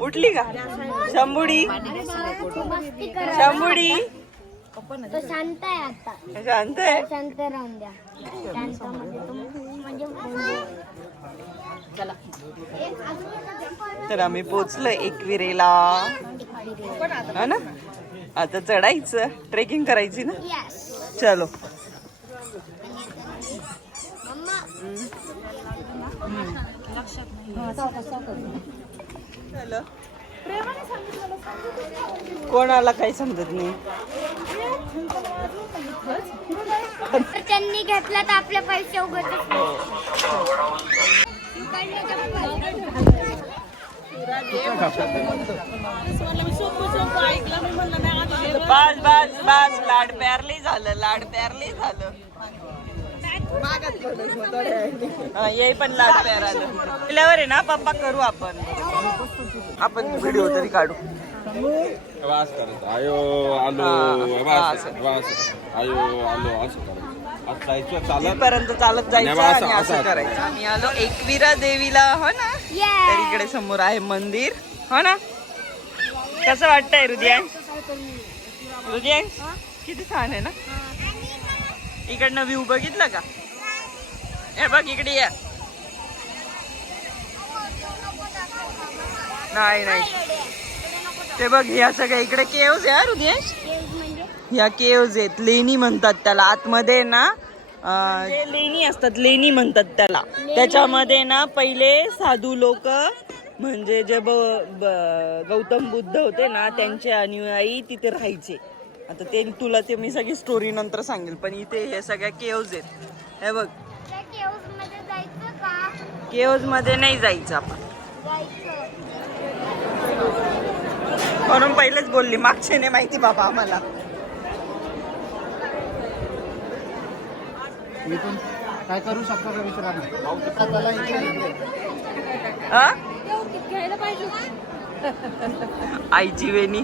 उठली का? शंभुडी? शंभुडी? तो शांत आहे आता. शांत आहे? शांत राहून द्या. तो म्हणजे तर आम्ही पोचलो एकविरेला. हा ना? आता चढायचं. ट्रेकिंग करायची ना? यस चलो. मम्मा. कोणाला काही समजत नाही. तर त्यांनी घेतला तर आपले पैसे उगतच बस बस बस. लाड प्यारली झालं लाड प्यारली झालं. हा, ये पण लाड प्यार आलं गेल्यावर आहे ना पप्पा करू आपण. आपण व्हिडिओ तरी काढू. वास करत. आयो आलो वास असं. वास आयो आलो असं करत. आज जायचं चालत. पर्यंत चालत जायचं असं- आणि असं असं. करायचं. आम्ही आलो एकविरा देवीला हो ना? तर इकडे समोर आहे मंदिर हो ना? कसं वाटतंय हृदयांश हृदयांश किती छान आहे ना? इकडनं व्ह्यू बघितलं का? हे बघ इकडे या. नाही नाही. ते बघ ह्या सगळ्या इकडे केव्स आहे हा, म्हणजे ह्या केव्ज आहेत. लेणी म्हणतात त्याला. आतमध्ये ना अं, जे लेणी असतात लेणी म्हणतात त्याला. त्याच्यामध्ये ना पहिले साधू लोक म्हणजे जे ब- ब- गौतम बुद्ध होते ना त्यांचे अनुयायी तिथे राहायचे. आता ते तुला ते मी सगळी स्टोरी नंतर सांगेल पण इथे हे सगळ्या केव्ज आहेत. हे बघ. केव्जमध्ये नाही जायचं आपण. म्हणून पहिलेच बोलली मागचे नाही माहिती बाबा आम्हाला. काय करू शकतो का विचारा आईची वेणी.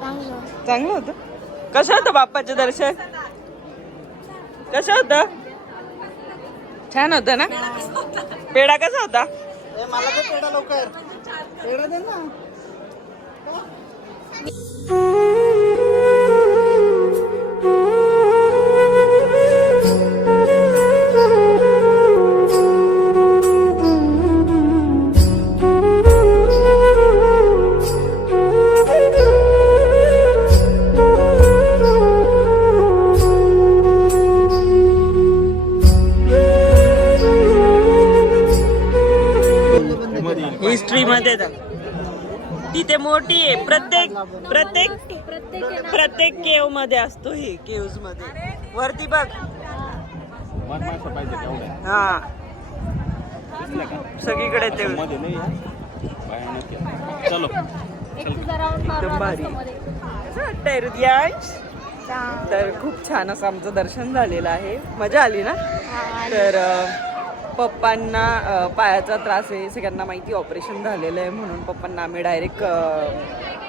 चांगलं चांगलं होतं. कसं होतं बाप्पाचं दर्शन? कसं होतं? छान होतं ना? पेढा कसा होता? मला पेढा लवकर. पेढा दे ना. तर. तिथे मोठी आहे. प्रत्येक प्रत्येक प्रत्येक केवमध्ये असतो हे केव्समध्ये वरती बघ. हा. सगळीकडे ते. चलो. एकदम भारी. तर खूप छान असं आमचं दर्शन झालेलं आहे. मजा आली ना? तर पप्पांना पायाचा त्रास आहे सगळ्यांना माहिती ऑपरेशन झालेलं आहे म्हणून पप्पांना आम्ही डायरेक्ट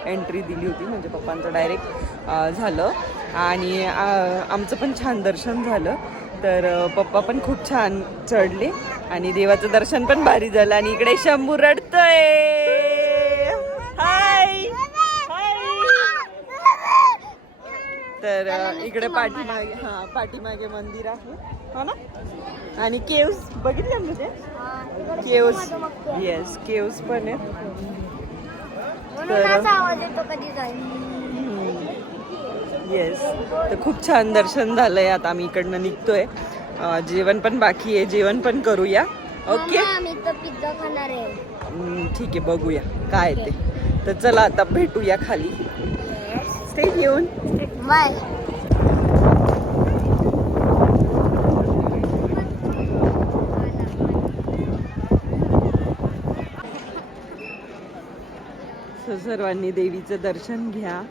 एंट्री दिली होती म्हणजे पप्पांचं डायरेक्ट झालं. आणि आमचं पण छान दर्शन झालं. तर पप्पा पण खूप छान चढले आणि देवाचं दर्शन पण भारी झालं. आणि इकडे शंभू रडतोय! तर इकडे पाठीमागे हा पाठीमागे मंदिर आहे. हो ना? आणि केव्स बघितले ना ते? केव्स येस केव्स पण आहेत. जाईल. येस तर खूप छान दर्शन झालंय. आता आम्ही इकडनं निघतोय. जेवण पण बाकी आहे. जेवण पण करूया. ओके? पिझ्झा खाणार आहे. ठीक आहे बघूया. काय आहे ते. तर चला आता भेटूया खाली. स्टे येऊन बाय सर्वांनी देवीचं दर्शन घ्या.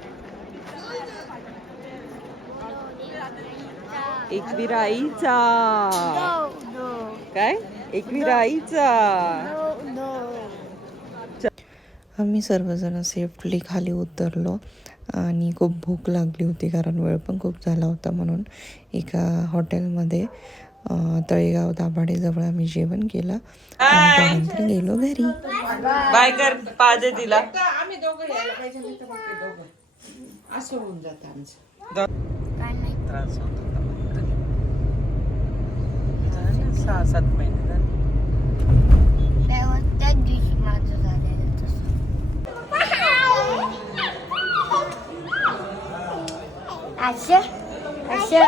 एकविरा आईचा काय? एकविरा आईचा आम्ही सर्वजण सेफली खाली उतरलो आणि खूप भूक लागली होती कारण वेळ पण खूप झाला होता म्हणून एका हॉटेलमध्ये तळेगाव दाभाडेजवळ आम्ही जेवण केलं आणि त्यानंतर गेलो घरी. बाय कर पादे तिला. आम्ही दोघं यायला पाहिजे नाही तर मग ते दोघं. असं होऊन जातं आमचं. त्रास होत सहा सात महिने असं असं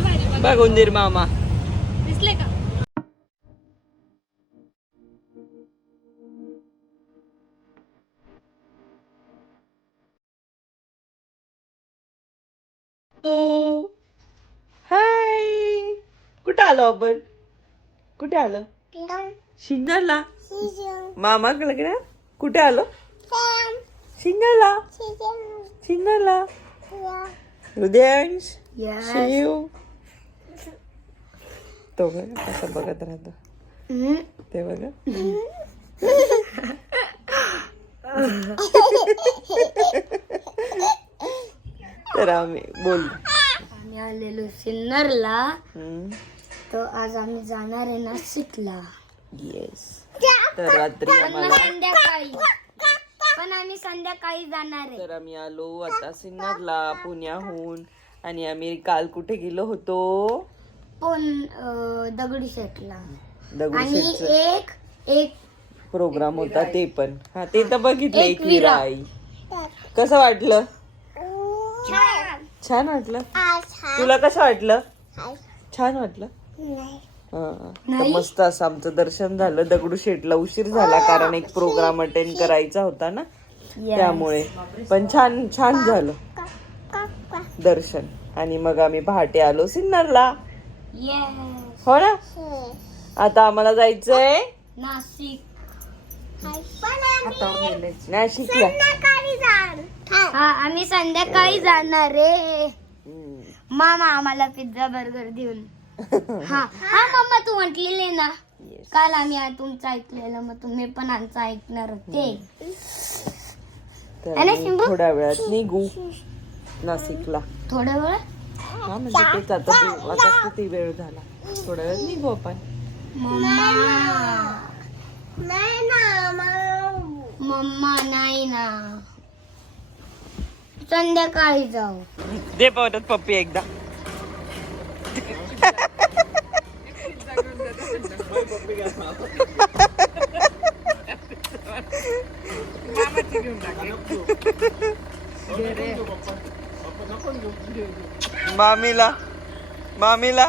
पाहिलं ना उंदीर मामा दिसले का हाय कुठं आलो आपण कुठे आलो शिंगरला मामाकडे गेला कुठे आलो शिंगरला शिंगरला हृदयांश शिव तो बघ कसं बघत राहतो. ते बघा. तर आम्ही बोल. आम्ही आलेलो सिन्नरला. तर आज आम्ही जाणार आहे नाशिकला. येस तर रात्री पण आम्हाला संध्याकाळी. पण आम्ही संध्याकाळी जाणार आहे. तर आम्ही आलो आता सिन्नरला पुण्याहून. आणि आम्ही काल कुठे गेलो होतो? पण दगडी शेटला. आणि दगडूशेठचा एक एक प्रोग्राम होता ते पण. हा ते तर बघितलं एक एक विरा आई कसं वाटलं? छान. वाटलं? तुला कसं वाटलं? छान वाटलं? हा. तर मस्त असं आमचं दर्शन झालं. दगडूशेठला उशीर झाला कारण एक प्रोग्राम अटेंड करायचा होता ना? त्यामुळे. पण छान छान झालं. दर्शन. आणि मग आम्ही पहाटे आलो सिन्नरला. हो ना? आता आम्हाला जायचंय नाशिक. नाशिकला. हा आम्ही संध्याकाळी जाणार हम्म. मामा आम्हाला पिझ्झा बर्गर देऊन. हा. हा मम्मा तू म्हटलेले ना? Yes. काल आम्ही आ- तुमचं ऐकलेलं मग तुम्ही पण आमचं ऐकणार होते. तर है ना, आम्ही शिंबू? थोड्या वेळात निघू नाशिकला. थोड्या वेळ हा म्हणजे तेच आता ते- आता किती वेळ झाला? थोड्या वेळात निघू आपण. मम्मा नाही ना. संध्याकाळी जाऊ. दे परत पप्पी एकदा. मामीला मामीला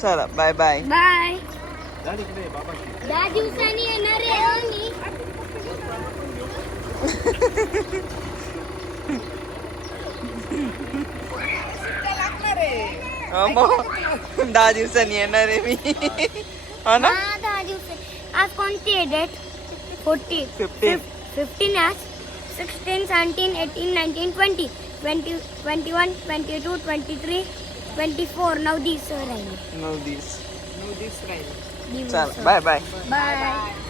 चला बाय बाय बाय दहा दिवसांनी येणार आहे दहा दिवसांनी येणार आहे मी हा ना हा दहा दिवस आज कोणती आहे डेट फोर्टी फिफ्टीन फिफ्टीन आज sixteen seventeen eighteen nineteen twenty twenty twenty one twenty two twenty three twenty four नऊ दिवस राहिले नऊ दिवस नऊ दिवस राहिले बाय बाय बाय